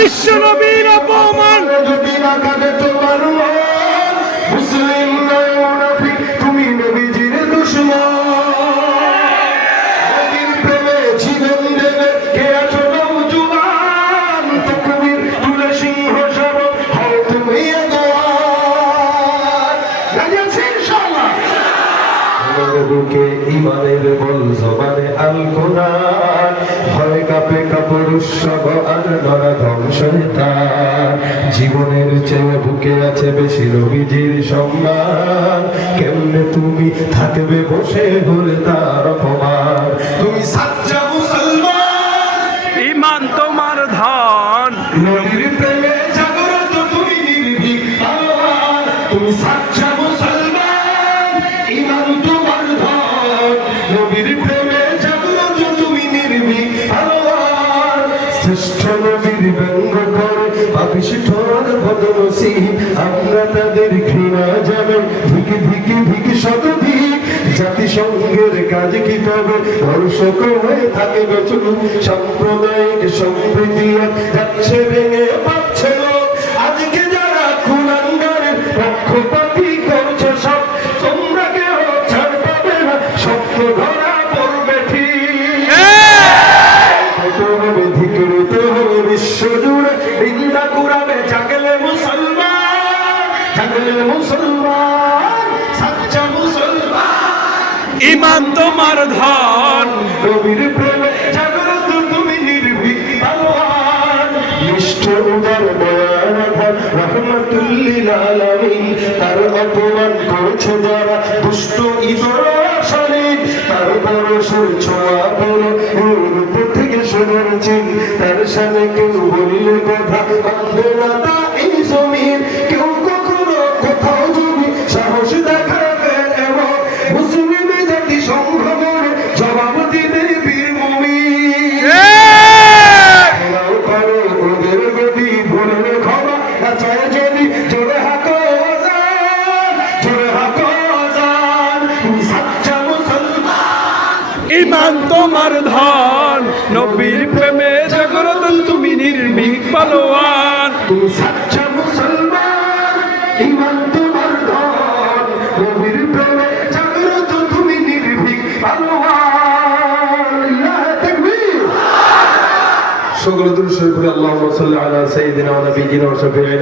বিশ্ব নবীর অপমান। মন মুসলিম তুমি নবীজির দুশ্মন। বুকে ইমানের বল জবানে আল কোরআন কাপে কাপুরুষব আর নরা ধ্বংসতার জীবনের চেয়ে বুকে আছে বেশি রবিজির সম্মান। কেমনে তুমি থাকবে বসে হলে তার অপমান? তুমি সাচ্চা মুসলমান। ইমান তোমার ধন। শ্রেষ্ঠ নবীর ব্যঙ্গ করে পাপিষ্ঠ আর বদনসিব আমরা তাদের ঘৃণা জানে ভিকি ভিকি ভিকি শতধিক জাতিসংঘের কাজ কি তবে? অংশক হয়ে থাকে বেচুন সাম্প্রদায়িক সম্প্রীতি যাচ্ছে ভেঙে পাচ্ছে মুসলমান সাচ্চা মুসলমান ইমান তোমার ধন। নবীর প্রেমে জাগ্রত তুমি নির্ভীক নিষ্ঠ উদার রহমতুল্লিল আলামিন তার অপমান করেছে যারা দুষ্ট তার পরশের ছোঁয়া পেলে রূপ থেকে সোনার চিন তার সামনে কেউ বললে কথা মানবে না ইমান তোমার ধন। নবীর প্রেমে জাগ্রত তুমি নির্ভীক পালোয়ান। তুমি সাচ্চা মুসলমান ইমান তোমার ধন। নবীর প্রেমে জাগ্রত তুমি নির্ভীক আল্লাহ তাকবীর। সকল দুরূদ শরীফ আল্লাহুম্মা সাল্লি আলা সাইয়্যিদিনা ওয়া নাবিয়িনা ওয়া শাফিঈনা